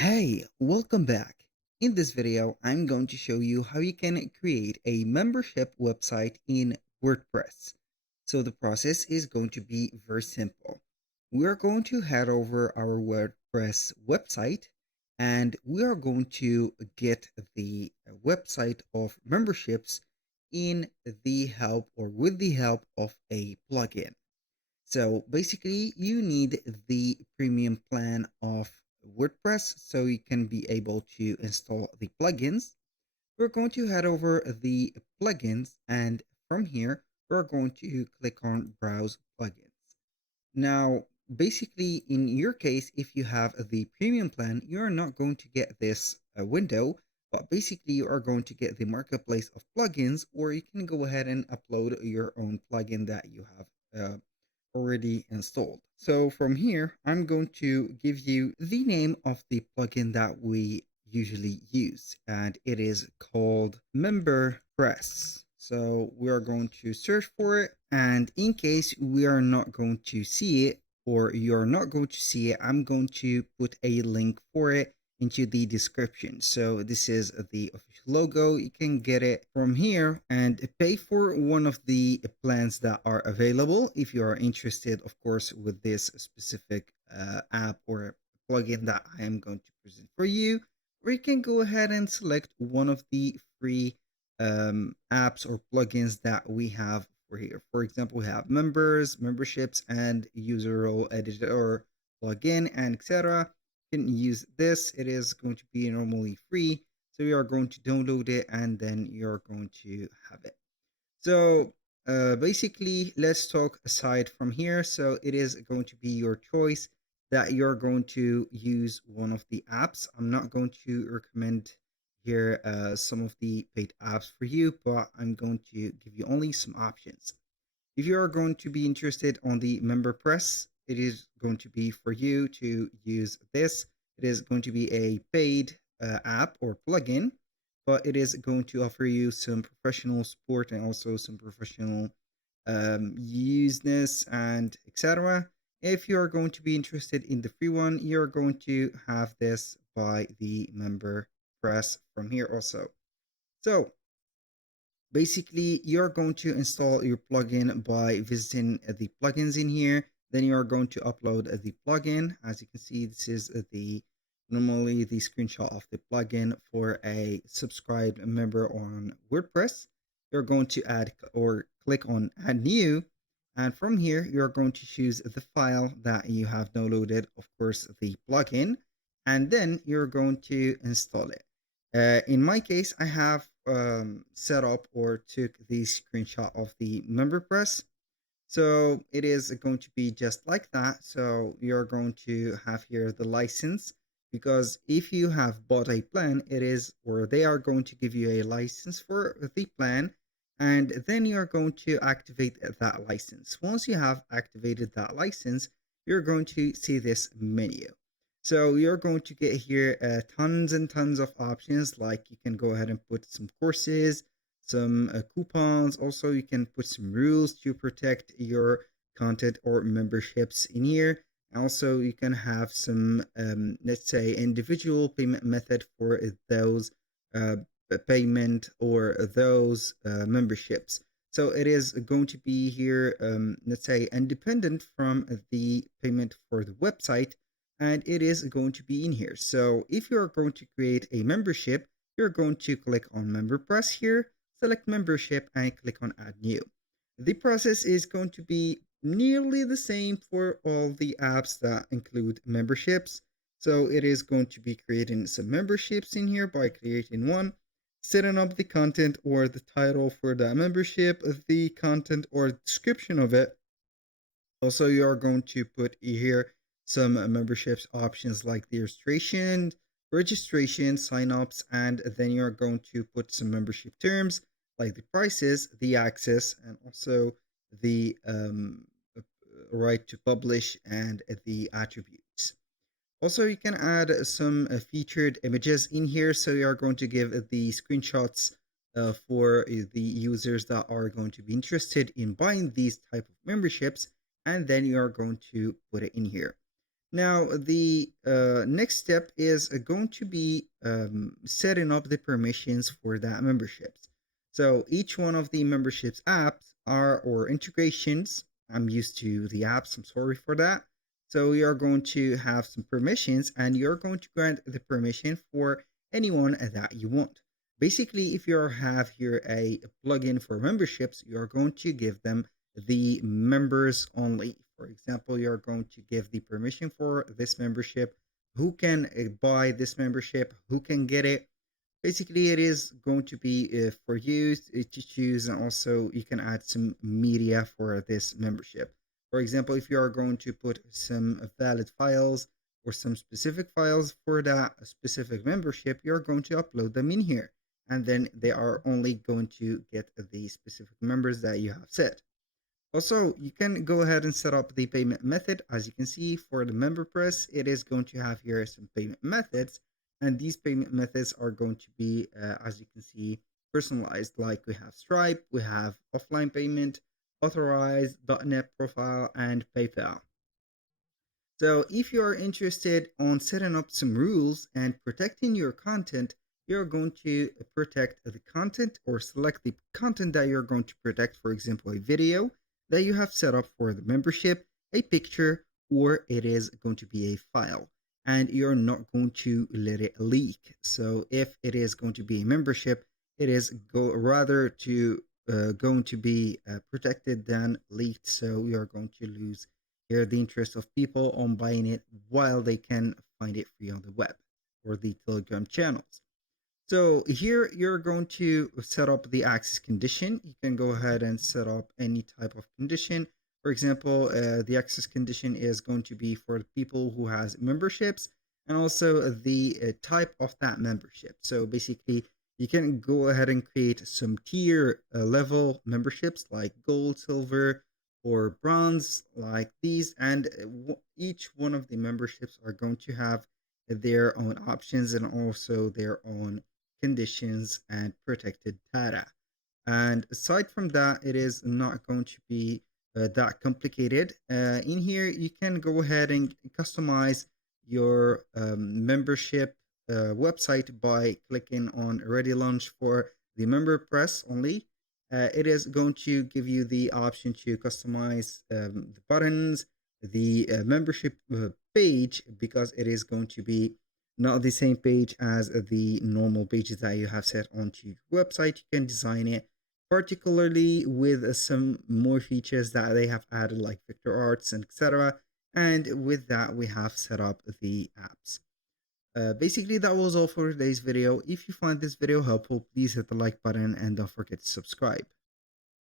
Hey, welcome back. In this video, I'm going to show you how you can create a membership website in WordPress. So the process is going to be very simple. We are going to head over our WordPress website and we are going to get the website of memberships in the help or with the help of a plugin. So basically, you need the premium plan of WordPress so you can be able to install the plugins. We're going to head over the plugins, and from here, we're going to click on Browse Plugins. Now, basically, in your case, if you have the premium plan, you're not going to get this window, but basically, you are going to get the marketplace of plugins, or you can go ahead and upload your own plugin that you have already installed. So from here, I'm going to give you the name of the plugin that we usually use, and it is called MemberPress. So we are going to search for it, and in case we are not going to see it or you're not going to see it, I'm going to put a link for it into the description. So this is the official logo. You can get it from here and pay for one of the plans that are available if you are interested, of course, with this specific app or plugin that I am going to present for you. Or you can go ahead and select one of the free apps or plugins that we have for here. For example, we have memberships, and user role editor plugin, and etc. You can use this. It is going to be normally free. So you are going to download it and then you're going to have it. So basically, let's talk aside from here. So it is going to be your choice that you're going to use one of the apps. I'm not going to recommend here some of the paid apps for you, but I'm going to give you only some options. If you are going to be interested on the MemberPress, it is going to be for you to use this. It is going to be a paid app or plugin, but it is going to offer you some professional support and also some professional useness and etc. If you are going to be interested in the free one, you're going to have this by the MemberPress from here also. So basically, you're going to install your plugin by visiting the plugins in here. Then you are going to upload the plugin. As you can see, this is the normally the screenshot of the plugin for a subscribed member on WordPress. You're going to add or click on add new. And from here, you're going to choose the file that you have downloaded, of course, the plugin, and then you're going to install it. In my case, I have set up or took the screenshot of the MemberPress. So it is going to be just like that. So you're going to have here the license, because if you have bought a plan, it is, or they are going to give you a license for the plan, and then you're going to activate that license. Once you have activated that license, you're going to see this menu. So you're going to get here tons and tons of options. Like you can go ahead and put some courses, some coupons. Also, you can put some rules to protect your content or memberships in here. Also, you can have some, let's say, individual payment method for those uh, payment or those memberships. So it is going to be here, let's say, independent from the payment for the website, and it is going to be in here. So if you're going to create a membership, you're going to click on MemberPress here, select membership, and click on add new. The process is going to be nearly the same for all the apps that include memberships. So it is going to be creating some memberships in here by creating one, setting up the content or the title for that membership, the content or description of it. Also, you are going to put here some memberships options like the registration, signups, and then you're going to put some membership terms like the prices, the access, and also the right to publish and the attributes. Also, you can add some featured images in here. So you are going to give the screenshots for the users that are going to be interested in buying these type of memberships, and then you are going to put it in here. Now, the next step is going to be setting up the permissions for that memberships. So each one of the memberships apps are or integrations. I'm used to the apps. I'm sorry for that. So you are going to have some permissions, and you're going to grant the permission for anyone that you want. Basically, if you have here a plugin for memberships, you are going to give them the members only. For example, you're going to give the permission for this membership, who can buy this membership, who can get it. Basically, it is going to be for you to choose, and also you can add some media for this membership. For example, if you are going to put some valid files or some specific files for that specific membership, you're going to upload them in here. And then they are only going to get the specific members that you have set. Also, you can go ahead and set up the payment method. As you can see, for the MemberPress, it is going to have here some payment methods. And these payment methods are going to be, as you can see, personalized. Like we have Stripe, we have offline payment, authorized, .NET profile, and PayPal. So if you are interested on setting up some rules and protecting your content, you're going to protect the content or select the content that you're going to protect. For example, a video that you have set up for the membership, a picture, or it is going to be a file. And you're not going to let it leak. So if it is going to be a membership, it is rather going to be protected than leaked. So you're going to lose here the interest of people on buying it while they can find it free on the web or the Telegram channels. So here you're going to set up the access condition. You can go ahead and set up any type of condition. For example, the access condition is going to be for the people who has memberships, and also the type of that membership. So basically, you can go ahead and create some tier level memberships like gold, silver, or bronze like these. And each one of the memberships are going to have their own options and also their own conditions and protected data. And aside from that, it is not going to be that complicated. In here, you can go ahead and customize your membership website by clicking on Ready Launch for the MemberPress only. It is going to give you the option to customize the buttons, the membership page, because it is going to be not the same page as the normal pages that you have set onto your website. You can design it particularly with some more features that they have added, like vector arts and etc. And with that, we have set up the apps. Basically, that was all for today's video. If you find this video helpful, please hit the like button and don't forget to subscribe.